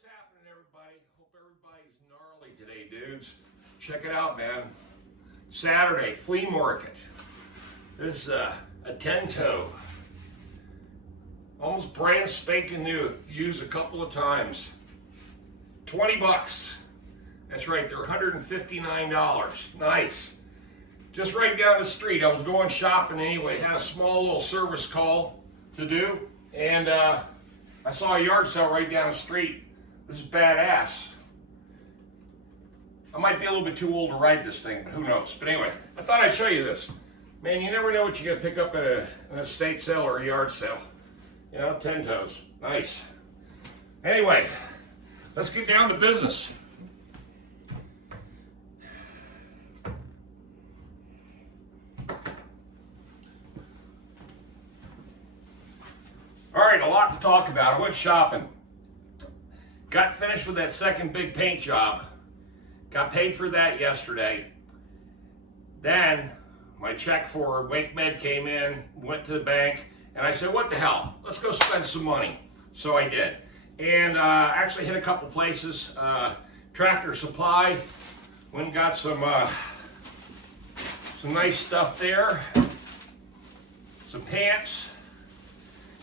What's happening, everybody? Hope everybody's gnarly today, dudes. Check it out, man. Saturday, flea market. This is a 10-toe. Almost brand spanking new. Used a couple of times. 20 bucks. That's right, they're $159. Nice. Just right down the street. I was going shopping anyway. Had a small little service call to do. And I saw a yard sale right down the street. This is badass. I might be a little bit too old to ride this thing, but who knows. But anyway, I thought I'd show you this. Man, you never know what you're going to pick up at an estate sale or a yard sale. You know, 10 toes. Nice. Anyway, let's get down to business. All right, a lot to talk about. I went shopping. Got finished with that second big paint job. Got paid for that yesterday. Then my check for Wake Med came in, went to the bank, and I said, what the hell? Let's go spend some money. So I did. And actually hit a couple places. Tractor Supply, went and got some nice stuff there. Some pants.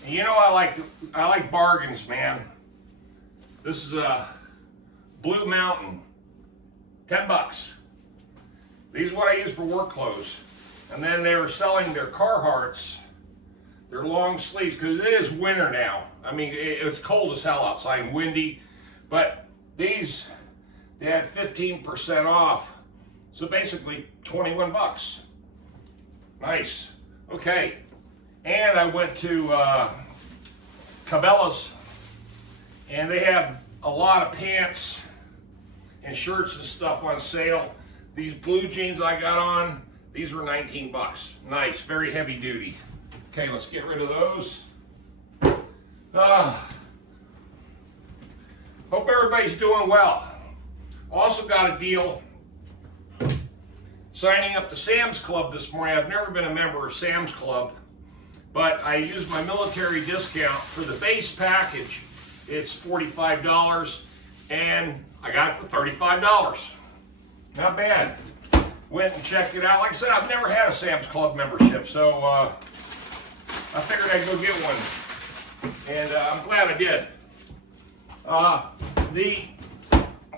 And you know I like bargains, man. This is a Blue Mountain, 10 bucks. These are what I use for work clothes. And then they were selling their Carhartts, their long sleeves, because it is winter now. I mean, it's cold as hell outside and windy, but these, they had 15% off. So basically 21 bucks. Nice. Okay. And I went to Cabela's, and they have a lot of pants and shirts and stuff on sale. These blue jeans I got on, these were 19 bucks. Nice, very heavy duty. Okay, let's get rid of those. Hope everybody's doing well. Also got a deal signing up to Sam's Club this morning. I've never been a member of Sam's Club, but I used my military discount for the base package. It's $45, and I got it for $35. Not bad. Went and checked it out. Like I said, I've never had a Sam's Club membership, so I figured I'd go get one, and I'm glad I did. The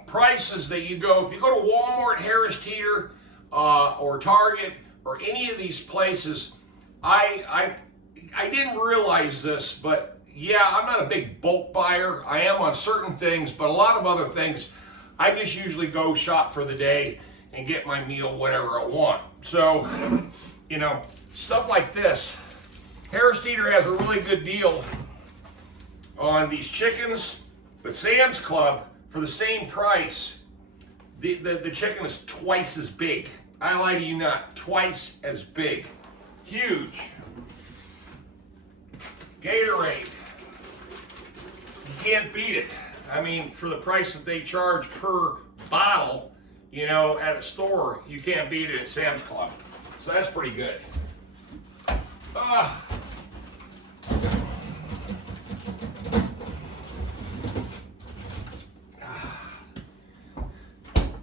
prices that you go, if you go to Walmart, Harris Teeter, or Target, or any of these places, I didn't realize this, but yeah, I'm not a big bulk buyer. I am on certain things, but a lot of other things, I just usually go shop for the day and get my meal, whatever I want. So, you know, stuff like this. Harris Teeter has a really good deal on these chickens, but Sam's Club, for the same price, the chicken is twice as big. I lie to you not, twice as big. Huge. Gatorade. You can't beat it. I mean, for the price that they charge per bottle, you know, at a store, you can't beat it at Sam's Club. So that's pretty good.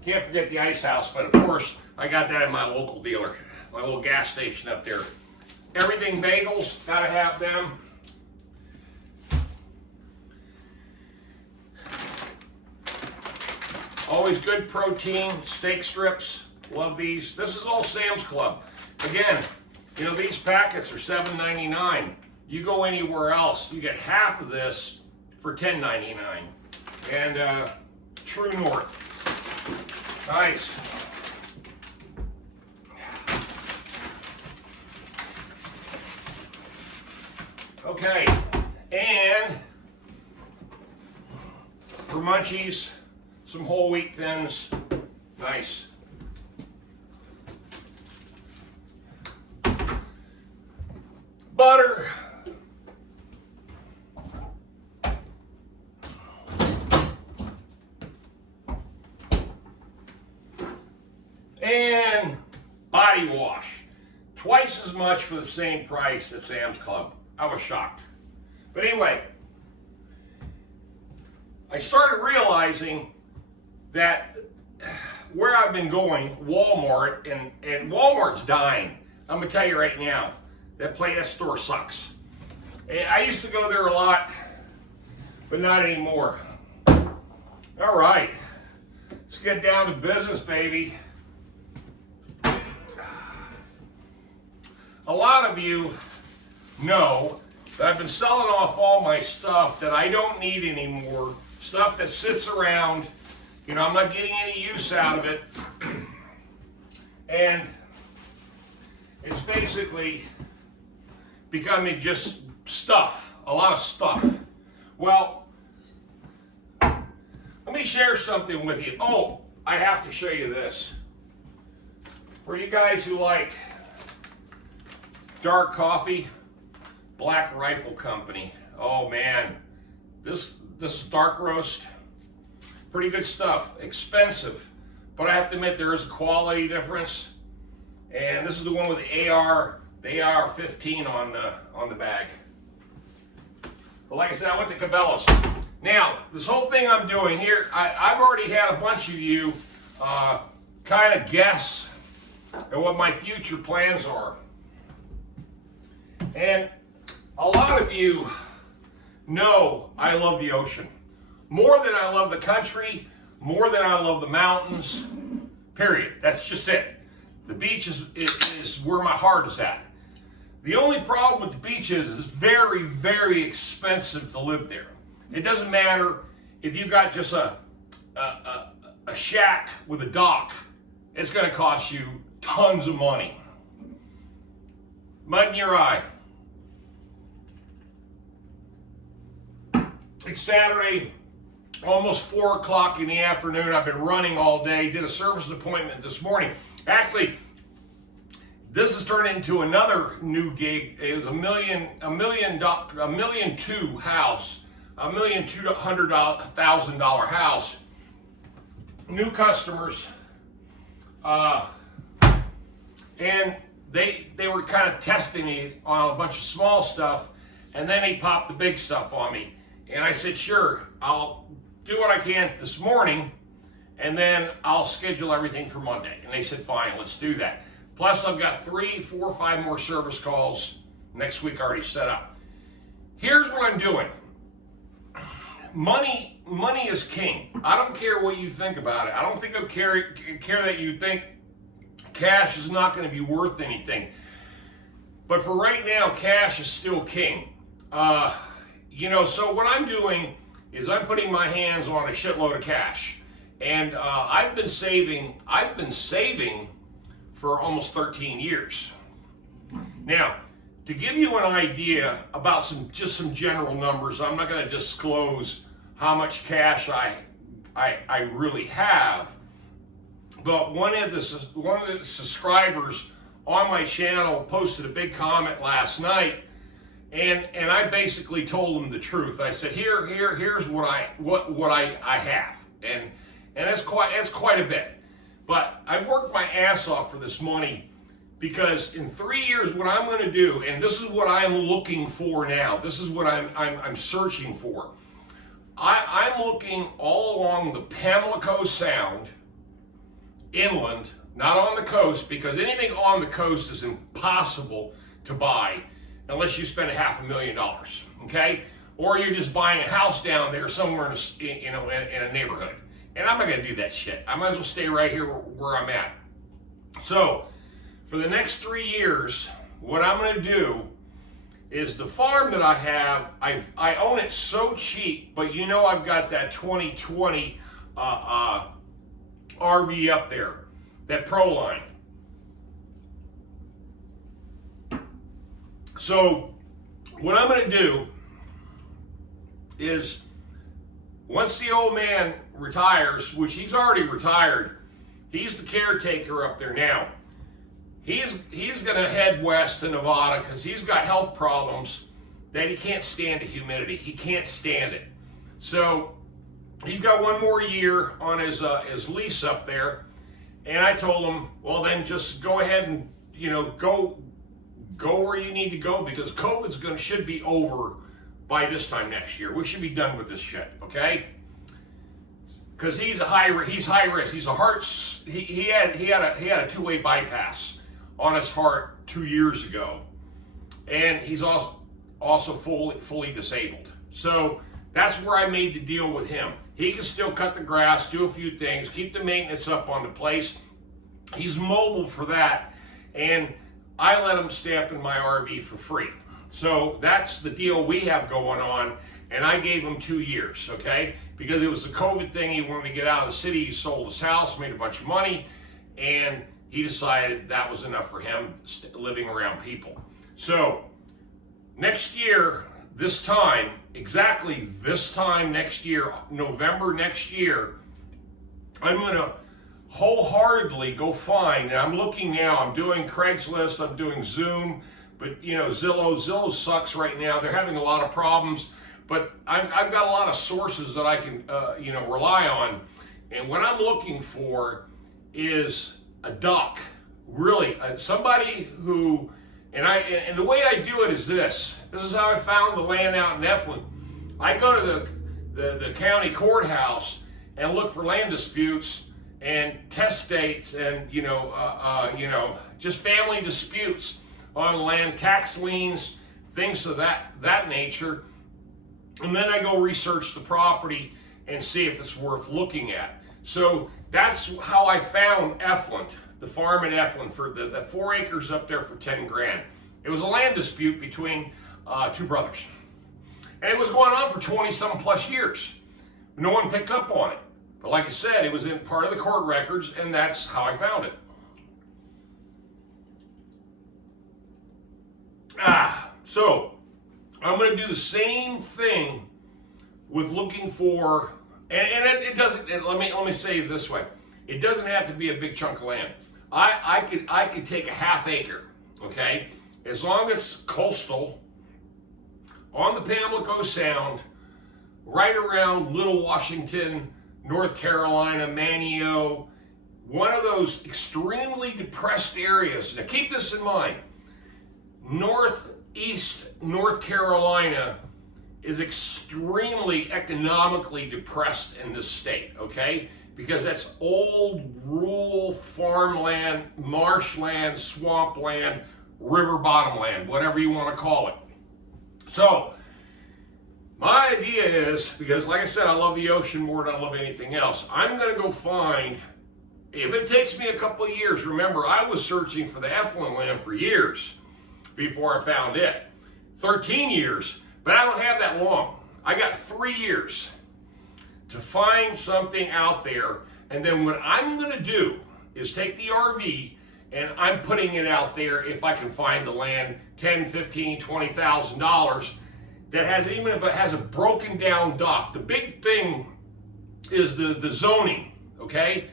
Can't forget the Ice House, but of course, I got that at my local dealer, my little gas station up there. Everything bagels, gotta have them. Always good protein, steak strips, love these. This is all Sam's Club. Again, you know, these packets are $7.99. You go anywhere else, you get half of this for $10.99. And True North. Nice. Okay, and for munchies, some whole wheat thins. Nice. Butter. And body wash. Twice as much for the same price at Sam's Club. I was shocked. But anyway, I started realizing that where I've been going, Walmart, and Walmart's dying. I'm gonna tell you right now, that store sucks. I used to go there a lot, but not anymore. All right, let's get down to business, baby. A lot of you know that I've been selling off all my stuff that I don't need anymore, stuff that sits around. You know, I'm not getting any use out of it. And it's basically becoming just stuff, a lot of stuff. Well, let me share something with you. Oh, I have to show you this. For you guys who like dark coffee, Black Rifle Company. Oh man, this is dark roast. Pretty good stuff. Expensive, but I have to admit there is a quality difference. And this is the one with the AR-15 on the bag. But like I said, I went to Cabela's. Now, this whole thing I'm doing here, I've already had a bunch of you kind of guess at what my future plans are. And a lot of you know I love the ocean. More than I love the country, more than I love the mountains, period. That's just it. The beach is where my heart is at. The only problem with the beach is it's very, very expensive to live there. It doesn't matter if you got just a shack with a dock. It's going to cost you tons of money. Mud in your eye. It's Saturday, almost 4 o'clock in the afternoon. I've been running all day. Did a service appointment this morning. Actually, this has turned into another new gig. It was $1.2 million house, $1,200,000 house. New customers, and they were kind of testing me on a bunch of small stuff, and then they popped the big stuff on me. And I said, sure, I'll do what I can this morning, and then I'll schedule everything for Monday. And they said, fine, let's do that. Plus, I've got 3, 4, 5 more service calls next week already set up. Here's what I'm doing. Money is king. I don't care what you think about it. I don't think I care that you think cash is not going to be worth anything. But for right now, cash is still king. You know, so what I'm doing is I'm putting my hands on a shitload of cash. And I've been saving for almost 13 years. Now, to give you an idea about some general numbers, I'm not going to disclose how much cash I really have. But one of the subscribers on my channel posted a big comment last night, and I basically told him the truth. I said, here's what I have, and that's quite a bit. But I've worked my ass off for this money, because in 3 years, what I'm going to do, and this is what I'm looking for now. This is what I'm searching for. I'm looking all along the Pamlico Sound, inland, not on the coast, because anything on the coast is impossible to buy unless you spend $500,000, okay? Or you're just buying a house down there somewhere in a neighborhood. And I'm not gonna do that shit. I might as well stay right here where I'm at. So, for the next 3 years, what I'm gonna do is the farm that I have, I own it so cheap, but you know I've got that 2020 RV up there, that Proline. So what I'm going to do is, once the old man retires, which he's already retired, he's the caretaker up there now. He's going to head west to Nevada because he's got health problems that he can't stand the humidity. He can't stand it. So he's got 1 more year on his lease up there. And I told him, well, then just go ahead and, go where you need to go, because COVID's should be over by this time next year. We should be done with this shit, okay? because he's high risk. He's a heart. He had a two-way bypass on his heart 2 years ago, and he's also fully disabled. So that's where I made the deal with him. He can still cut the grass, do a few things, keep the maintenance up on the place. He's mobile for that, and I let him stay up in my RV for free. So that's the deal we have going on, and I gave him 2 years, okay? Because it was the COVID thing, he wanted to get out of the city, he sold his house, made a bunch of money, and he decided that was enough for him living around people. So next year, this time, exactly this time next year, November next year, I'm gonna wholeheartedly go find, and I'm looking now, I'm doing Craigslist, I'm doing Zoom, but you know, Zillow sucks right now. They're having a lot of problems, but I've got a lot of sources that I can, you know, rely on. And what I'm looking for is a doc, really, somebody who, and the way I do it is this. This is how I found the land out in Eflin. I go to the county courthouse and look for land disputes and test states and you know just family disputes on land, tax liens, things of that nature, and then I go research the property and see if it's worth looking at. So that's how I found Eflin, the farm in Eflin, for the 4 acres up there for 10 grand. It was a land dispute between two brothers, and it was going on for 20-something plus years. No one picked up on it. But like I said, it was in part of the court records, and that's how I found it. So I'm going to do the same thing with looking for, and it doesn't. Let me say it this way: it doesn't have to be a big chunk of land. I could take a ½ acre, okay, as long as it's coastal, on the Pamlico Sound, right around Little Washington, North Carolina, Manio, one of those extremely depressed areas. Now keep this in mind. Northeast North Carolina is extremely economically depressed in this state, okay? Because that's old rural farmland, marshland, swampland, river bottom land, whatever you want to call it. So my idea is, because like I said, I love the ocean more than I love anything else, I'm going to go find, if it takes me a couple of years, remember I was searching for the Eflin land for years before I found it. 13 years, but I don't have that long. I got 3 years to find something out there, and then what I'm going to do is take the RV and I'm putting it out there if I can find the land, $10,000, $15,000, $20,000, that has, even if it has a broken down dock. The big thing is the zoning, okay?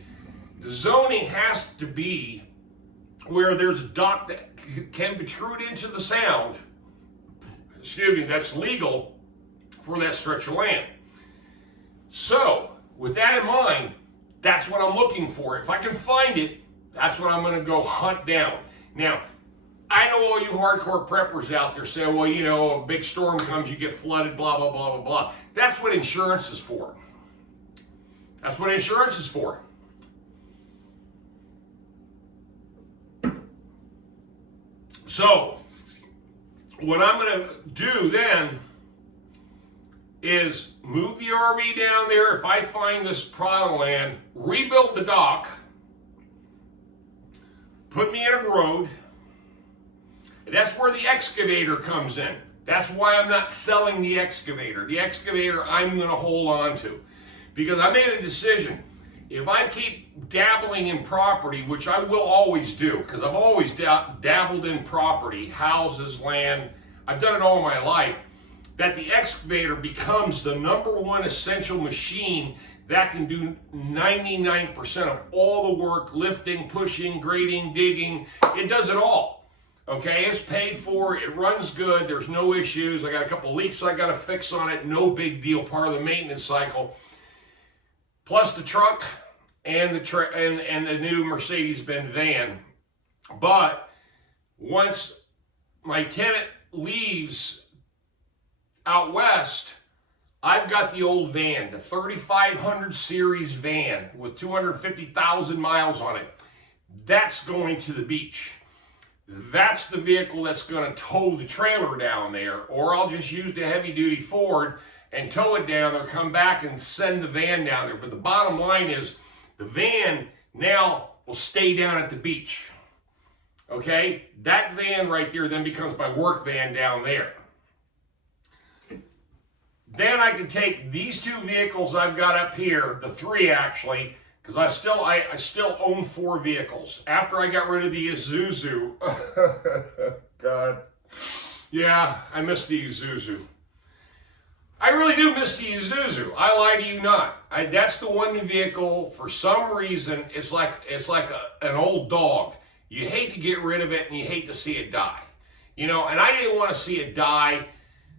The zoning has to be where there's a dock that can protrude into the sound, that's legal for that stretch of land. So, with that in mind, that's what I'm looking for. If I can find it, that's what I'm going to go hunt down. Now, I know all you hardcore preppers out there say, well, you know, a big storm comes, you get flooded, blah, blah, blah, blah, blah. That's what insurance is for. That's what insurance is for. So, what I'm going to do then is move the RV down there. If I find this plot of land, rebuild the dock, put me in a road. That's where the excavator comes in. That's why I'm not selling the excavator. The excavator I'm going to hold on to, because I made a decision. If I keep dabbling in property, which I will always do, because I've always dabbled in property, houses, land, I've done it all my life, that the excavator becomes the #1 essential machine that can do 99% of all the work, lifting, pushing, grading, digging. It does it all. Okay, it's paid for, it runs good, there's no issues. I got a couple leaks I got to fix on it, no big deal, part of the maintenance cycle. Plus the truck and the new Mercedes-Benz van. But once my tenant leaves out west, I've got the old van, the 3500 series van with 250,000 miles on it. That's going to the beach. That's the vehicle that's going to tow the trailer down there, or I'll just use the heavy duty Ford and tow it down there, come back and send the van down there. But the bottom line is the van now will stay down at the beach. Okay? That van right there then becomes my work van down there. Then I can take these two vehicles I've got up here, the three actually, because I still own 4 vehicles. After I got rid of the Isuzu, God, yeah, I miss the Isuzu. I really do miss the Isuzu. I lie to you not. That's the one vehicle. For some reason, it's like an old dog. You hate to get rid of it, and you hate to see it die. You know, and I didn't want to see it die.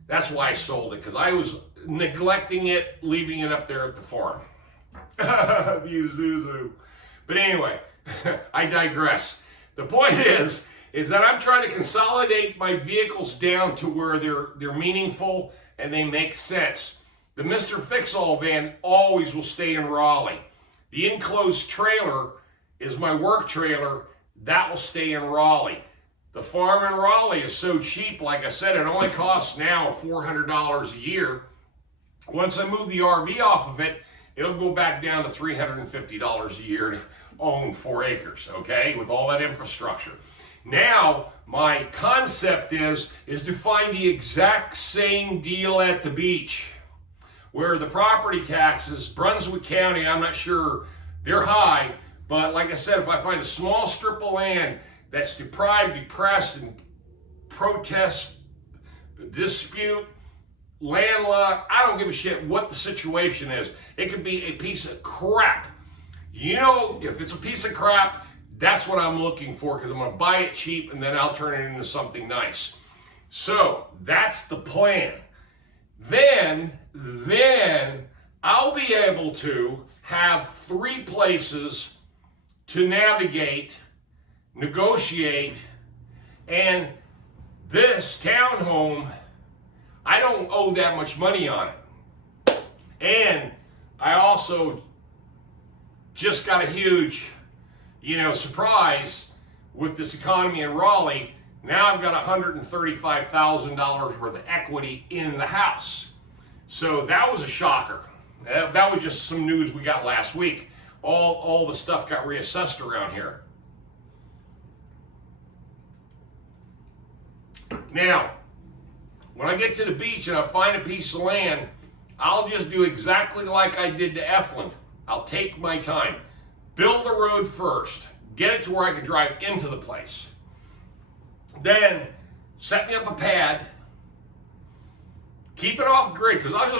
That's why I sold it, because I was neglecting it, leaving it up there at the farm. The Isuzu. But anyway, I digress. The point is that I'm trying to consolidate my vehicles down to where they're meaningful and they make sense. The Mr. Fix-All van always will stay in Raleigh. The enclosed trailer is my work trailer. That will stay in Raleigh. The farm in Raleigh is so cheap, like I said, it only costs now $400 a year. Once I move the RV off of it, it'll go back down to $350 a year to own 4 acres, okay, with all that infrastructure. Now, my concept is to find the exact same deal at the beach, where the property taxes, Brunswick County, I'm not sure, they're high, but like I said, if I find a small strip of land that's deprived, depressed, and protest, dispute, landlocked, I don't give a shit what the situation is. It could be a piece of crap. You know, if it's a piece of crap, that's what I'm looking for, because I'm going to buy it cheap and then I'll turn it into something nice. So that's the plan. Then I'll be able to have 3 places to navigate, negotiate, and this townhome, I don't owe that much money on it. And I also just got a huge, surprise with this economy in Raleigh. Now I've got $135,000 worth of equity in the house. So that was a shocker. That was just some news we got last week. All the stuff got reassessed around here. Now, when I get to the beach and I find a piece of land, I'll just do exactly like I did to Eflin. I'll take my time. Build the road first. Get it to where I can drive into the place. Then, set me up a pad. Keep it off grid, because I'll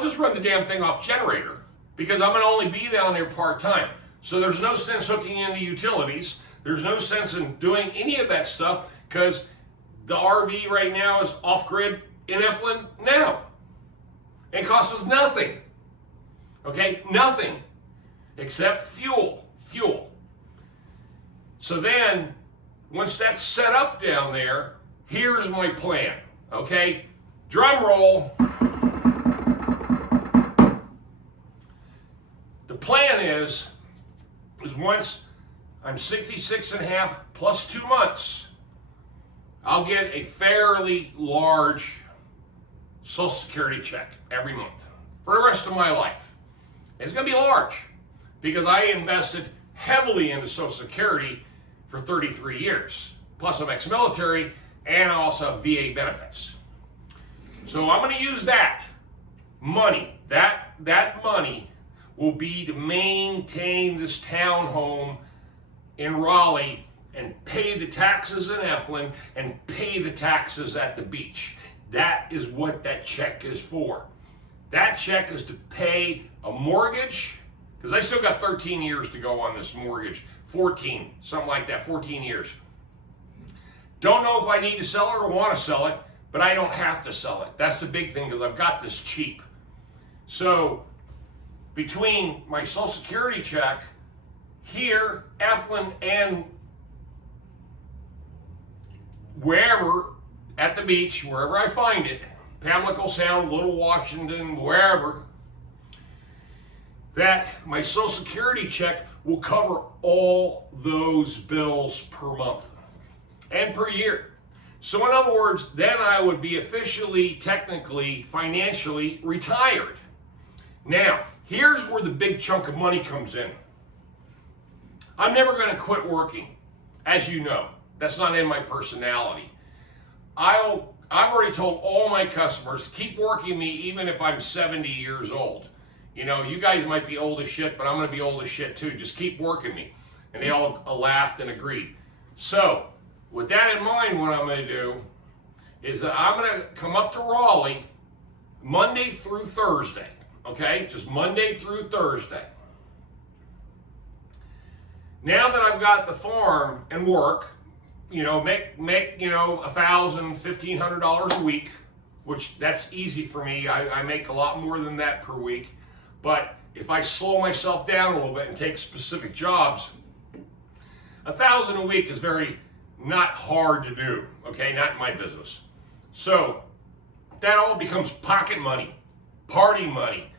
just run the damn thing off generator, because I'm going to only be down there part-time. So there's no sense hooking into utilities. There's no sense in doing any of that stuff, because the RV right now is off-grid in Eflin now. It costs us nothing. Okay? Nothing. Except fuel. So then, once that's set up down there, here's my plan. Okay? Drum roll. The plan is once I'm 66 and a half plus 2 months, I'll get a fairly large Social Security check every month for the rest of my life. It's going to be large because I invested heavily into Social Security for 33 years. Plus I'm ex-military and I also have VA benefits. So I'm going to use that money. That money will be to maintain this townhome in Raleigh and pay the taxes in Eflin and pay the taxes at the beach. That is what that check is for. That check is to pay a mortgage, because I still got 13 years to go on this mortgage. 14, something like that, 14 years. Don't know if I need to sell it or want to sell it, but I don't have to sell it. That's the big thing, because I've got this cheap. So between my Social Security check here, Eflin, and wherever, at the beach, wherever I find it, Pamlico Sound, Little Washington, wherever, that my Social Security check will cover all those bills per month and per year. So in other words, then I would be officially, technically, financially retired. Now, here's where the big chunk of money comes in. I'm never going to quit working, as you know. That's not in my personality. I've already told all my customers, keep working me even if I'm 70 years old. You know, you guys might be old as shit, but I'm going to be old as shit too. Just keep working me. And they all laughed and agreed. So, with that in mind, what I'm going to do is that I'm going to come up to Raleigh Monday through Thursday. Okay? Just Monday through Thursday. Now that I've got the farm and work, you know, make you know, $1,000, $1,500 a week, which that's easy for me. I make a lot more than that per week. But if I slow myself down a little bit and take specific jobs, $1,000 a week is very not hard to do, okay? Not in my business. So that all becomes pocket money, party money,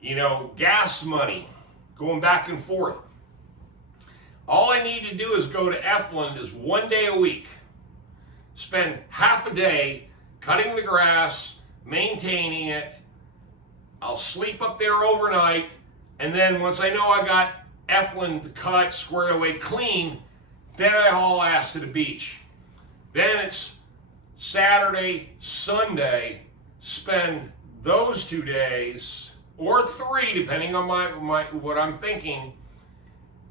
you know, gas money, going back and forth. All I need to do is go to Efland one day a week, spend half a day cutting the grass, maintaining it. I'll sleep up there overnight, and then once I know I got Efland cut, squared away, clean, then I haul ass to the beach. Then it's Saturday, Sunday, spend those 2 days, or 3, depending on my what I'm thinking,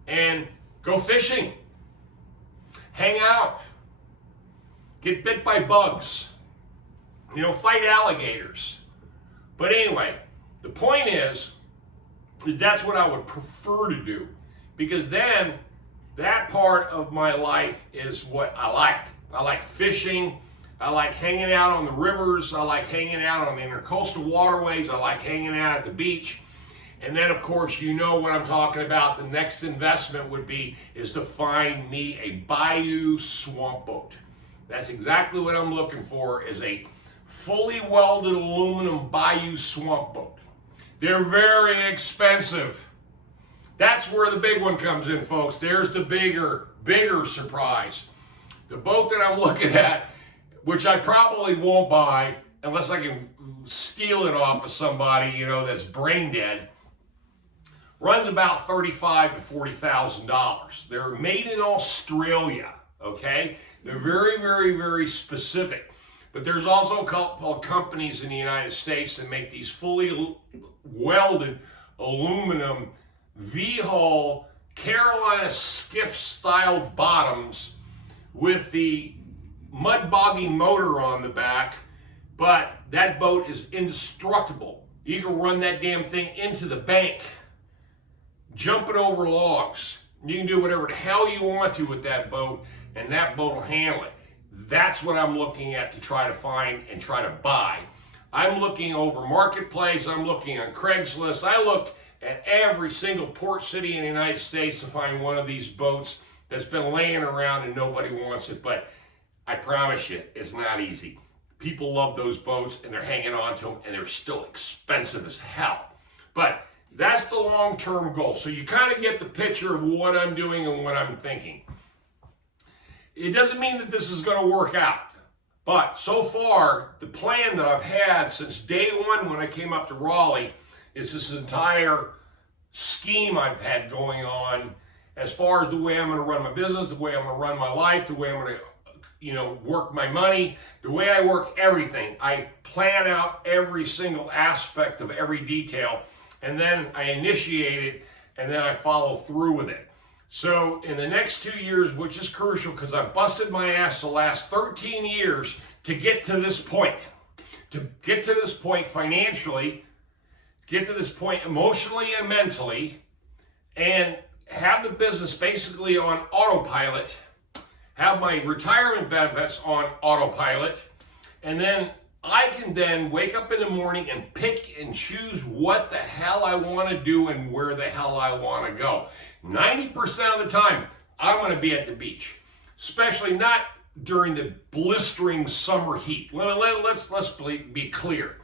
and go fishing, hang out, get bit by bugs, you know, fight alligators. But anyway, the point is, that's what I would prefer to do, because then that part of my life is what I like. I like fishing. I like hanging out on the rivers. I like hanging out on the intercoastal waterways. I like hanging out at the beach. And then, of course, you know what I'm talking about. The next investment is to find me a bayou swamp boat. That's exactly what I'm looking for, is a fully welded aluminum bayou swamp boat. They're very expensive. That's where the big one comes in, folks. There's the bigger surprise. The boat that I'm looking at, which I probably won't buy unless I can steal it off of somebody, you know, that's brain dead, runs about $35,000 to $40,000. They're made in Australia, okay? They're very, very, very specific. But there's also a couple of companies in the United States that make these fully welded aluminum V-hull Carolina skiff style bottoms with the mud boggy motor on the back, but that boat is indestructible. You can run that damn thing into the bank, jump it over logs. You can do whatever the hell you want to with that boat, and that boat will handle it. That's what I'm looking at to try to find and try to buy. I'm looking over Marketplace. I'm looking on Craigslist. I look at every single port city in the United States to find one of these boats that's been laying around and nobody wants it. But I promise you, it's not easy. People love those boats and they're hanging on to them, and they're still expensive as hell. But that's the long-term goal. So you kind of get the picture of what I'm doing and what I'm thinking. It doesn't mean that this is going to work out. But so far, the plan that I've had since day one when I came up to Raleigh is this entire scheme I've had going on as far as the way I'm going to run my business, the way I'm going to run my life, the way I'm going to, you know, work my money, the way I work everything. I plan out every single aspect of every detail, and then I initiate it, and then I follow through with it. So in the next 2 years, which is crucial because I've busted my ass the last 13 years to get to this point, financially, get to this point emotionally and mentally, and have the business basically on autopilot, have my retirement benefits on autopilot, and then I can then wake up in the morning and pick and choose what the hell I want to do and where the hell I want to go. 90% of the time, I'm going to be at the beach. Especially not during the blistering summer heat. Let's be clear.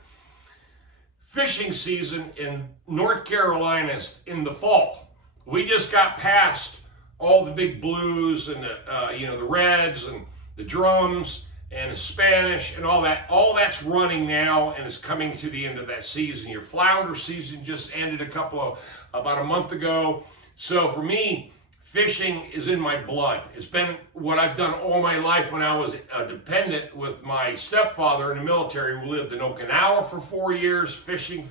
Fishing season in North Carolina is in the fall. We just got past all the big blues and the reds and the drums and the Spanish and all that. All that's running now and is coming to the end of that season. Your flounder season just ended about a month ago. So for me, fishing is in my blood. It's been what I've done all my life. When I was a dependent with my stepfather in the military, we lived in Okinawa for 4 years, fishing.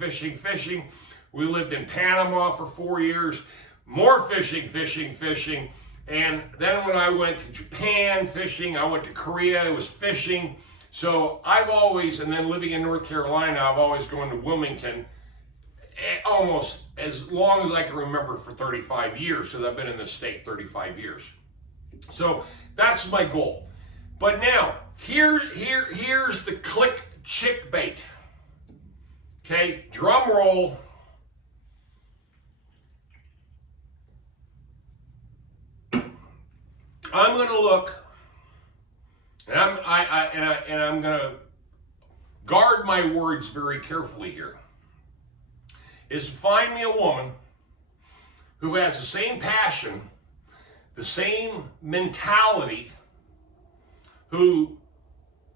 We lived in Panama for 4 years, more fishing. And then when I went to Japan fishing, I went to Korea, it was fishing. So I've always, and then living in North Carolina, I've always gone to Wilmington almost as long as I can remember, for 35 years, because I've been in this state 35 years. So that's my goal. But now, here's the click chick bait. Okay, drum roll. I'm going to look, and I'm going to guard my words very carefully here, is to find me a woman who has the same passion, the same mentality, who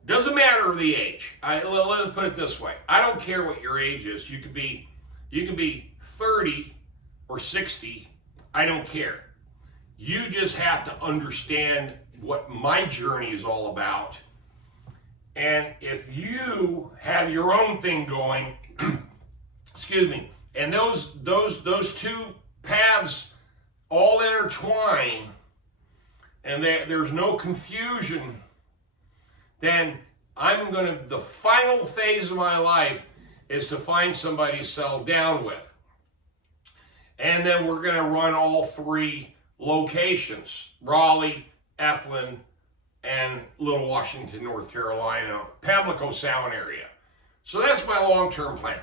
doesn't matter the age. Let's put it this way. I don't care what your age is. You could be 30 or 60. I don't care. You just have to understand what my journey is all about. And if you have your own thing going, excuse me, and those two paths all intertwine, and there's no confusion, then the final phase of my life is to find somebody to settle down with. And then we're going to run all three locations: Raleigh, Eflin, and Little Washington, North Carolina, Pamlico Sound area. So that's my long-term plan.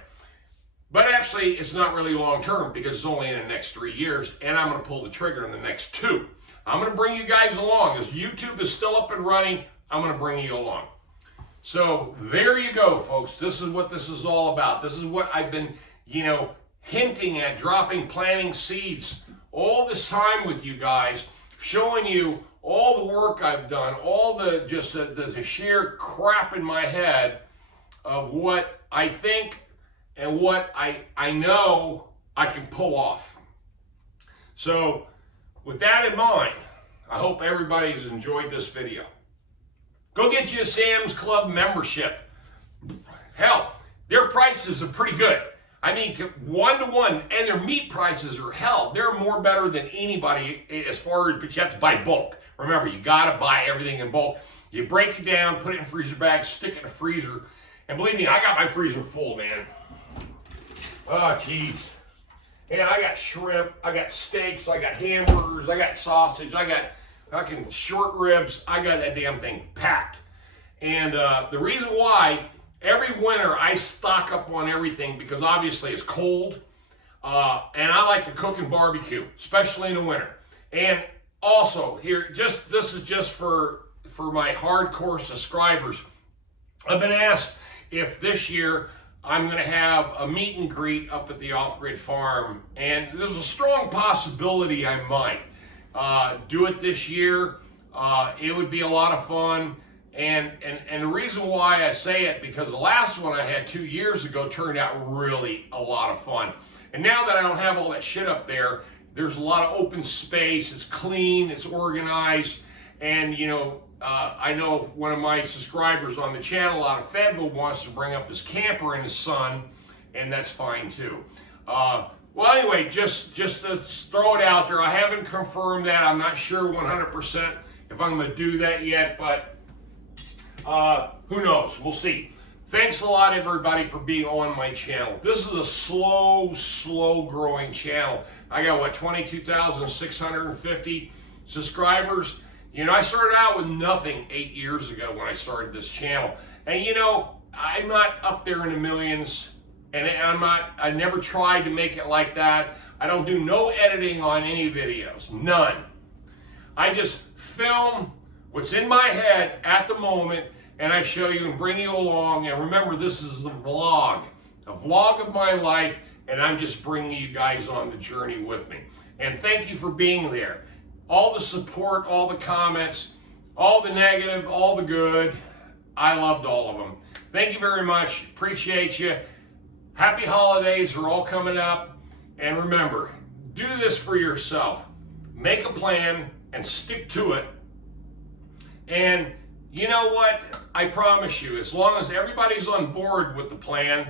But actually, it's not really long-term, because it's only in the next 3 years, and I'm going to pull the trigger in the next 2. I'm going to bring you guys along. As YouTube is still up and running, I'm going to bring you along. So there you go, folks. This is what this is all about. This is what I've been, hinting at, planting seeds all this time with you guys, showing you all the work I've done, all the sheer crap in my head of what I think and what I know I can pull off. So with that in mind, I hope everybody's enjoyed this video. Go get you a Sam's Club membership. Hell, their prices are pretty good. I mean, 1-to-1, and their meat prices are hell. They're more better than anybody as far as, but you have to buy bulk. Remember, you got to buy everything in bulk. You break it down, put it in freezer bags, stick it in the freezer. And believe me, I got my freezer full, man. Oh, jeez. And I got shrimp, I got steaks, I got hamburgers, I got sausage, I got fucking short ribs. I got that damn thing packed. And the reason why, every winter I stock up on everything, because obviously it's cold, and I like to cook and barbecue, especially in the winter. And also here, this is just for my hardcore subscribers. I've been asked if this year I'm going to have a meet and greet up at the off-grid farm, and there's a strong possibility I might do it this year. It would be a lot of fun. And the reason why I say it, because the last one I had 2 years ago turned out really a lot of fun. And now that I don't have all that shit up there, there's a lot of open space. It's clean, it's organized. And I know one of my subscribers on the channel out of Fayetteville wants to bring up his camper and his son, and that's fine too. Well, anyway, just to throw it out there. I haven't confirmed that. I'm not sure 100% if I'm going to do that yet, but who knows? We'll see. Thanks a lot, everybody, for being on my channel. This is a slow growing channel. I got, 22,650 subscribers. I started out with nothing 8 years ago when I started this channel. And I'm not up there in the millions, and I never tried to make it like that. I don't do no editing on any videos, none. I just film what's in my head at the moment, and I show you and bring you along. And remember, this is a vlog of my life, and I'm just bringing you guys on the journey with me. And thank you for being there. All the support, all the comments, all the negative, all the good. I loved all of them. Thank you very much. Appreciate you. Happy holidays are all coming up. And remember, do this for yourself. Make a plan and stick to it. And you know what? I promise you, as long as everybody's on board with the plan,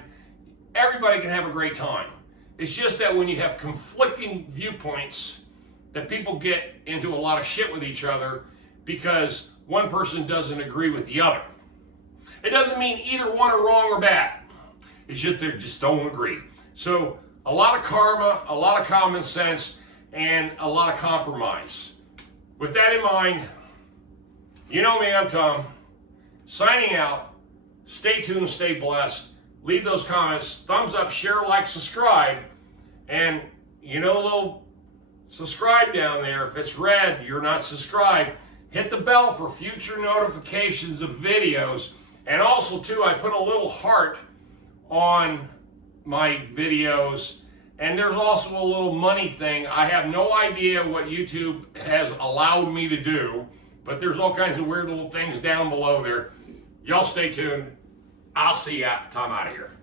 everybody can have a great time. It's just that when you have conflicting viewpoints, that people get into a lot of shit with each other because one person doesn't agree with the other. It doesn't mean either one are wrong or bad. It's just they just don't agree. So a lot of karma, a lot of common sense, and a lot of compromise. With that in mind, you know me, I'm Tom. Signing out. Stay tuned, stay blessed. Leave those comments, thumbs up, share, like, subscribe. And you know the little subscribe down there. If it's red, you're not subscribed. Hit the bell for future notifications of videos. And also, too, I put a little heart on my videos. And there's also a little money thing. I have no idea what YouTube has allowed me to do, but there's all kinds of weird little things down below there. Y'all stay tuned. I'll see ya. Tom out of here.